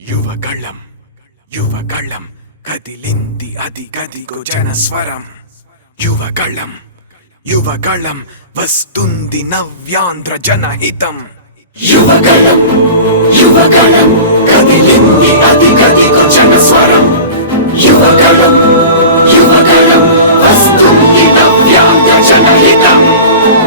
యువగళం యువగళం కదిలింది అది గదిగో జనస్వరం. యువగళం యువగళం వస్తుంది నవ్యాంధ్ర జనహితం. యువగళం యువగళం కదిలింది అది గదిగో జనస్వరం. యువగళం యువగళం వస్తుంది నవ్యాంధ్ర జనహితం.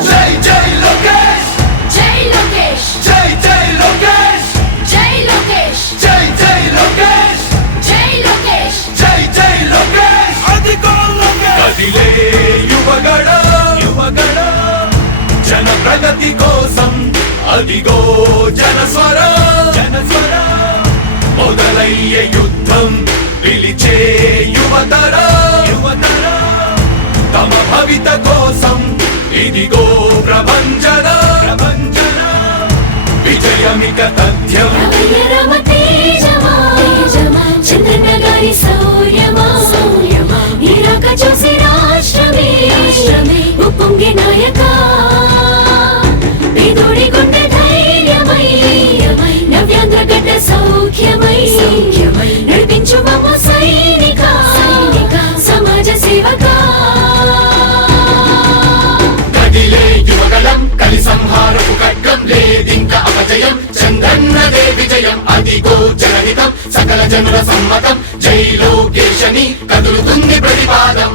జై జై లోకేష్ జై లోకేష్ జై జై లోకేష్ జై లోకేష్ జై జై లోకేష్ జై లోకేష్ జై జై లోకేష్ అదిగో లోకేష్. కదిలే యువగళం యువగళం జన ప్రగతి కోసం అదిగో జనస్వరం. జనస్వరం మొదలయ్యే యుద్ధం పిలిచే యువతరం. యువతరం తమ భవిత కోసం ఇదిగో ప్రభంజనం. ప్రభంజనం విజయమిక తథ్యం. రమయ రమ తేజమా తేజమా చంద్రన్న గారి సౌర్యమా సౌర్యమా నీరాక చూసి రాష్ట్రమే రాష్ట్రమే ఉప్పొంగే నాయక పేదోడి గుండె ధైర్యమై నవ్యాంధ్ర గడ్డ సౌఖ్యమై సౌఖ్యమై నడిపించు మమ్మ సైనిక సైనిక సమాజ సేవక. కదిలే యువగళం కలి సంహారపు ఖడ్గం లేదింక అపజయం. చంద్రన్నదే విజయం అదిగో జనహితం సకల జనుల సమ్మతం. జై లోకేశని కదులుతుంది ప్రతిపాదం.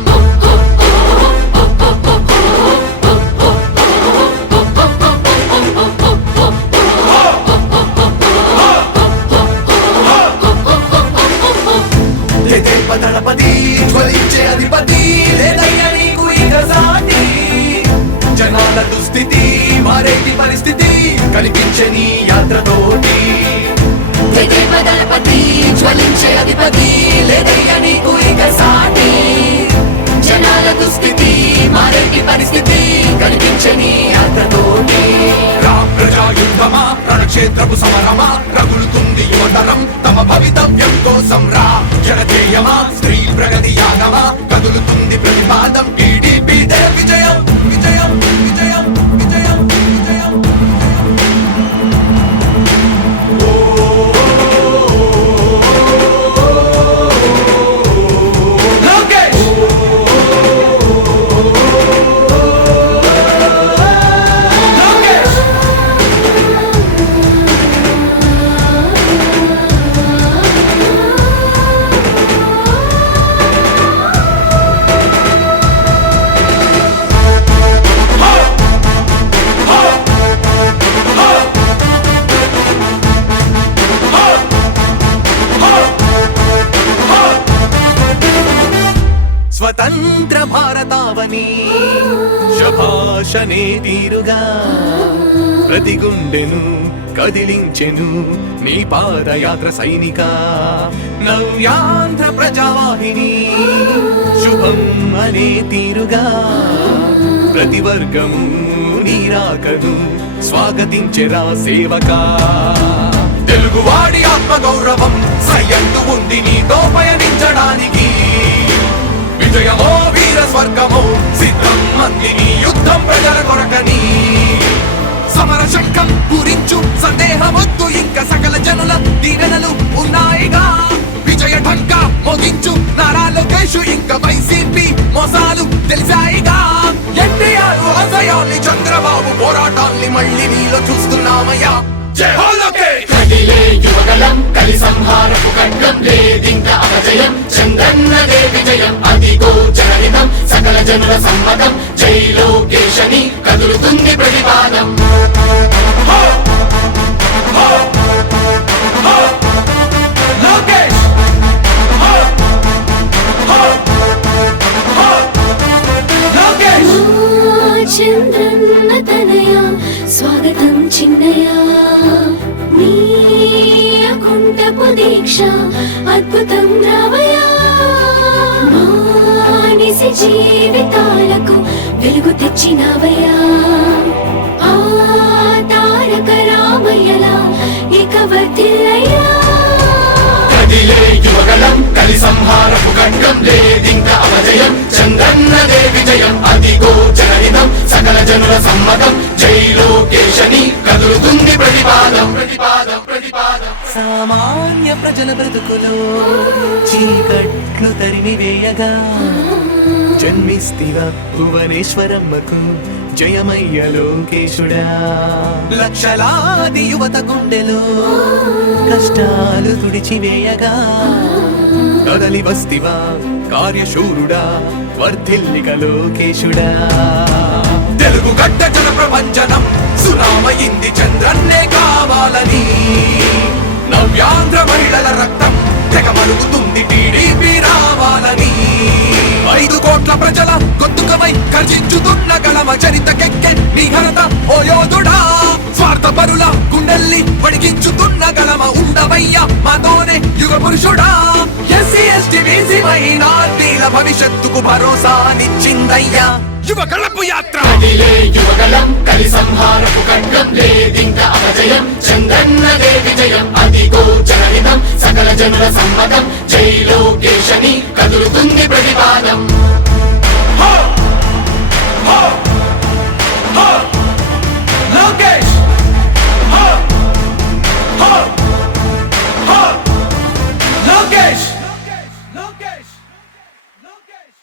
దళపతి జ్వలించే అధిపతి లేదయ్యా నీకు ఇక సాటి. జనాల దుస్థితి మారేటి పరిస్థితి కనిపించే నీ యాత్రతోటి. దళపతి జ్వలించే అధిపతి లేదయ్యా నీకు ఇక సాటి. జనాల దుస్థితి మారేటి పరిస్థితి కనిపించే నీ యాత్రతోటి. రా ప్రజాయుద్ధమా రణక్షేత్రపు సమరమా రగులుతుంది యువతరం తమ భవితవ్యం కోసం. రా జనజేయమా స్త్రీ ప్రగతి యాగమా కదులుతుంది ప్రతిపాదం. టీడీపీ విజయం విజయం విజయం విజయం విజయం. లోకేష్ లోకేష్ స్వతంత్ర భారతావని శభాషనే తీరుగా ప్రతి గుండెను కదిలించెను నీ పాదయాత్ర సైనిక. నవ్యాంధ్ర ప్రజావాహిని శుభం అనే తీరుగా ప్రతి వర్గము నీరాకను స్వాగతించెరా సేవక. తెలుగువాడి ఆత్మగౌరవం సయ్యందు ఉంది నీతో పయనించడానికి. విజయమో వీర స్వర్గమో సిద్ధం అందిని యుద్ధం ప్రజల కొరకని. సమర శంఖం పూరించు సందేహమొద్దు ఇంక సకల జనుల దీవెనలు ఉన్నాయిగా. విజయ ఢంక మోగించు నారా లోకేష్ ఇంక వైసీపీ మోసాలు తెలిసాయిగా. ఎన్టీఆర్ ఆశయాల్ని చంద్రబాబు పోరాటాల్ని మళ్ళీ నీలో చూస్తున్నామయ్యా. జై హో లోకేష్. కదిలే యువగళం కలి సంహారపు ఖడ్గం లేదింక అపజయం. చంద్రన్నదే విజయం అదిగో జనహితం సకల జనుల సమ్మతం. జై లోకేశని కదులుతుంది ప్రతిపాదం. లోకేష్ లోకేష్ చంద్రన్న తనయ స్వాగతం చిన్నయ నీ అకుంఠపు దీక్ష అద్భుతం రావయ. మానిసి జీవితాలకు వెలుగు తెచ్చినవయ్యా. ఆ తారక రామయ్యలా ఇక వర్ధిల్లయ్యా. కదిలే యువగళం కలి సంహారపు ఖడ్గం లేదింక అపజయం. చంద్రన్నదే విజయం అదిగో జనహితం సకల జనుల సమ్మతం. జై లోకేశని కదులుతుంది ప్రతిపాదం. ప్రతిపాదం ప్రతిపాదం. సామాన్య ప్రజల బ్రతుకులో చీకట్లు తరిమి వేయగా జన్మిస్తివా భువనేశ్వరమ్మకు జయమయ్య లోకేశుడా. లక్షలాది యువత గుండెలో కష్టాలు తుడిచివేయగా కదలి వస్తివా కార్యశూరుడా వర్ధిల్లిక లోకేశుడా. తెలుగు గడ్డ జన ప్రపంచనం సునామయింది చంద్రన్నే కావాలని నవ్యాంధ్ర మహిళల రక్తం తెగమలుగుతుంది టీడీపీ రావాలని 5 కోట్ల ప్రజల గొంతుకమై గర్జించుతున్న గళమ చరితకెక్కె నీ ఘనత ఓ యోధుడా. స్వార్థ పరుల గుండెల్ని వడికించుతున్న గళమ ఉండవయ్య మాతోనే యుగ పురుషుడా. ఎస్సీ ఎస్టీ బీసీ మైనార్టీల భవిష్యత్తుకు భరోసానిచ్చిందయ్యా యువ గళపు యాత్ర. కదిలే యువగలం కలి సంహారపు ఖడ్గం లేదింక అపజయం చంద్రన్నదే విజయం అదిగో జనహితం సకల జనుల సమ్మతం జై లోకేశని కదులుతుంది ప్రతిపాదం. హో! హో! హో! లోకేష్! హో! హో! హో! లోకేష్! లోకేష్! లోకేష్!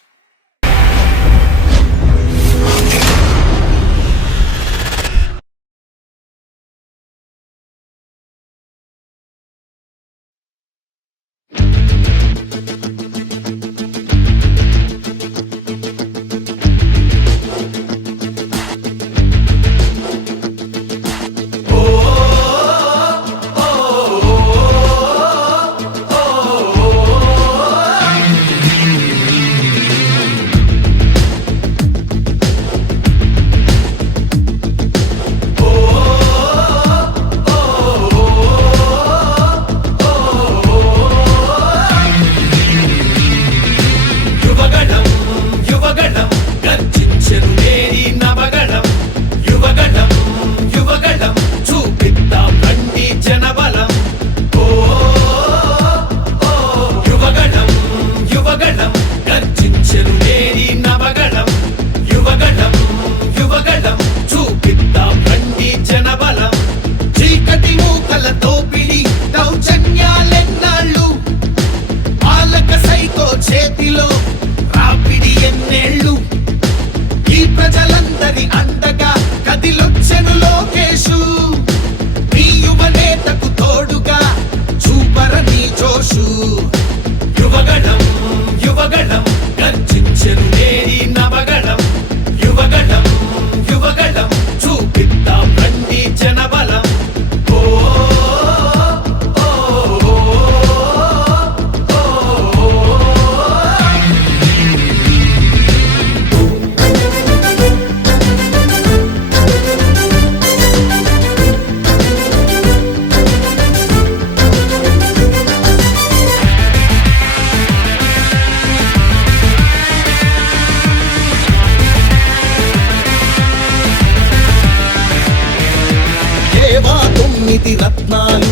రత్నాలు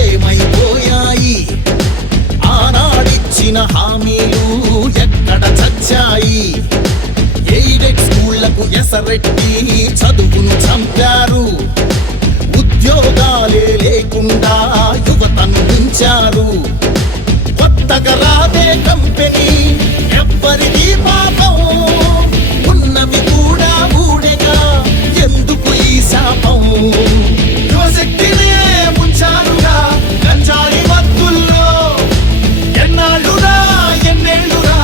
ఏమైపోయాయి ఆనాడిచ్చిన హామీలు ఎక్కడ చచ్చాయి ఎయిడెడ్ స్కూళ్లకు ఎసరెట్టి చదువును చంపారు ఉద్యోగాలే లేకుండా యువతను ఉంచారు కొత్తగా రాదే కంపెనీ ఎవ్వరిది పాపం ఉన్నవి కూడా ఊడెగా ఎందుకు ఈ శాపం యువశక్తినే ముంచారుగా గంజాయి మత్తుల్లో ఎన్నాళ్ళురా ఎన్నేళ్ళురా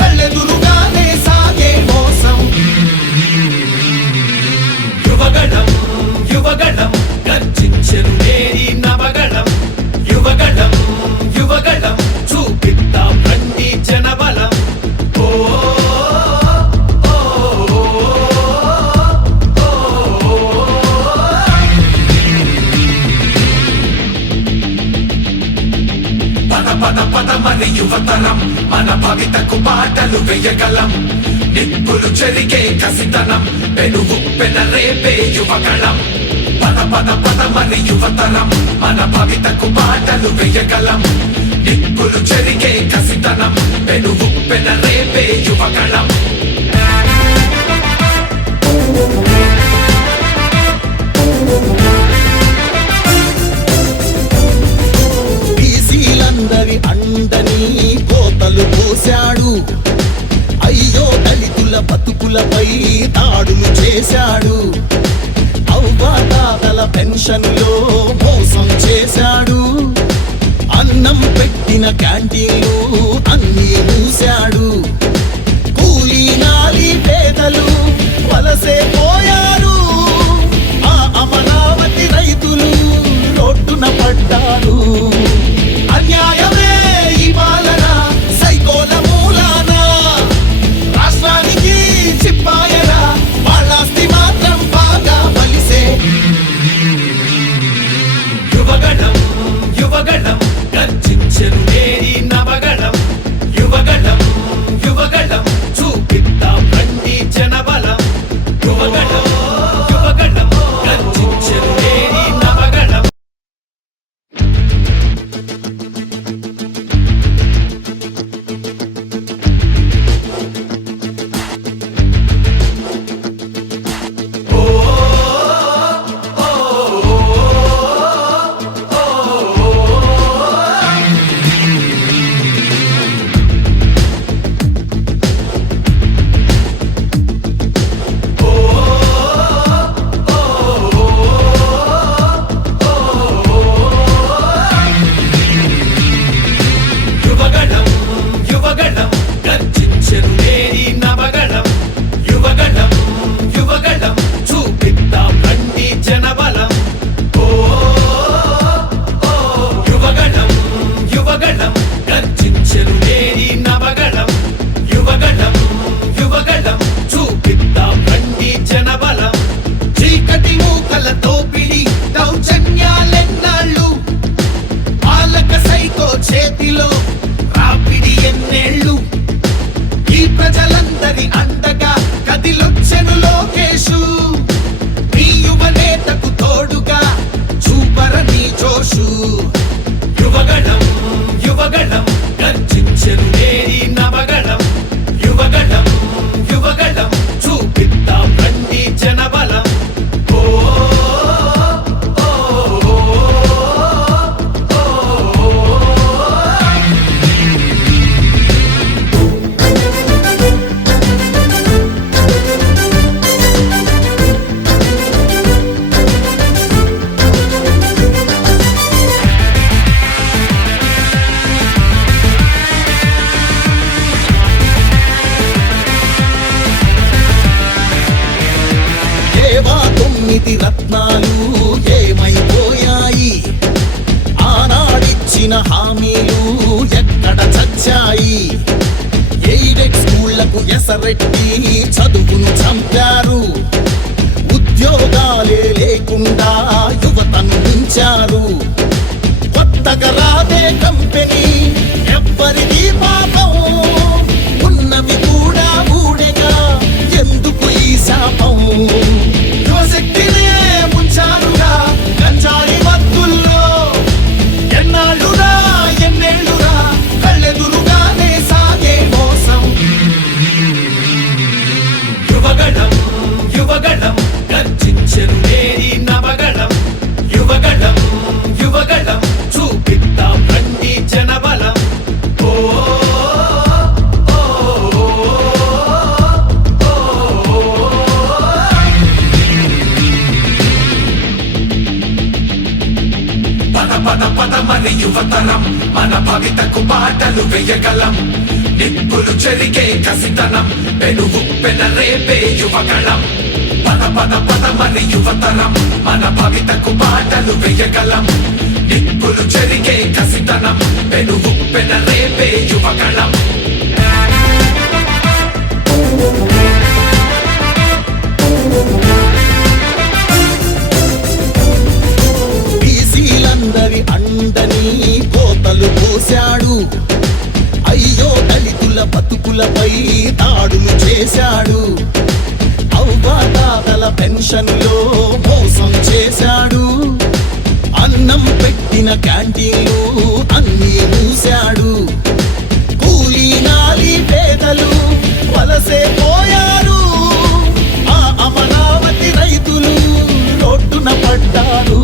కళ్ళెదురుగానే సాగే మోసం యువగణం యువగణం గర్జించెను నేరి నవగణం యువగణం యువగణం చూపిద్దాం రండి జనబలం ఓ పద పద మన యువతరం మన భవితకు పాటలు వేయగలం నిప్పులు చెరిగే కసితనం పెనుగు పెనరేపే యువగళం పద పద పద మన యువతరం మన భవితకు పాటలు వేయగలం నిప్పులు చెరిగే కసితనం పెనుగు పెనరేపే యువగళం చేశాడు. అవ్వాతాతల పెన్షన్లో మోసం చేశాడు. అన్నం పెట్టిన క్యాంటీన్లు అన్నీ మూశాడు. కూలీ నాలి పేదలు వలసే పోయారు. ఆ అమరావతి రైతులు రోడ్డున పడ్డారు. అన్యాయమే ఈ పాలన సైకోల మూలాన రాష్ట్రానికి చిప్పాయరా. వాళ్ళాస్తి మాత్రం బాగా బలిసే. యువగణం యువగణం గర్జించెను నేడి నవగణం. యువగణం యువగణం చూపిద్దాం రండి జనబలం. యువగణం యువగణం గర్జించెను నేడి నవగణం. యువగణం యువగణం గర్జించెను నేడి నవగణం. యువగణం యువగణం చూపిద్దాం రండి జనబలం. యువగణం యువగణం గర్జించెను నేడి నవగణం. యువగణం యువగణం చూపిద్దాం రండి జనబలం. చీకటి మూకల తోపిడి దౌర్జన్యాలెన్నాళ్ళు. పాలక సైకో చేతిలో రాపిడి ఎన్నేళ్ళు. ఈ ప్రజలందరి అండగా కదిలొచ్చెను లోకేశు. మీ యువ నేతకు తోడుగా చూపరని జోషు. యువగణం యువగణం గర్జించెను నేడి నవగణం. యువగణం యువగణం చూపిద్దాం రండి జనబలం. ఏవా 9 రత్నాలు ఏమైపోయాయి? ఆనాడిచ్చిన హామీలు ఎక్కడ చచ్చాయి? ఎయిడెడ్ స్కూళ్లకు ఎసరెట్టి చదువును చంపారు. ఉద్యోగాలే లేకుండా యువతను ఉంచారు. కొత్తగా రాదే కంపెనీ ఎవ్వరిది పాపం. ఉన్నవి కూడా ఊడెగా ఎందుకు ఈ శాపం? యువశక్తినే ముంచారుగా గంజాయి మత్తుల్లో. ఎన్నాళ్ళురా ఎన్నేళ్ళురా కళ్ళెదురుగానే సాగే మోసం. యువగణం యువగణం గర్జించెను నేడి నవగణం. యువగణం యువగణం చూపిద్దాం రండి జనబలం. పద పద పద మరి యువతరం మన భవితకు బాటలు వేయగలం. నిప్పులు చెరిగే కసితనం పెనుగు పెనరేపే యువగణం. పద పద పద మరి యువతరం మన భవితకు బాటలు వేయగలం. నిప్పులు చెరిగే కసితనం పెనుగు పెనరేపే యువగణం. బీసీలందరి అండని కోతలు పోశాడు. అయ్యో దళితుల బతుకులపై దాడులు చేశాడు. అవ్వాతాతల పెన్షన్లో మోసం చేశాడు. అన్నం పెట్టిన క్యాంటీన్లు అన్నీ మూశాడు. కూలీ నాలి పేదలు వలసే పోయారు. ఆ అమరావతి రైతులు రోడ్డున పడ్డారు.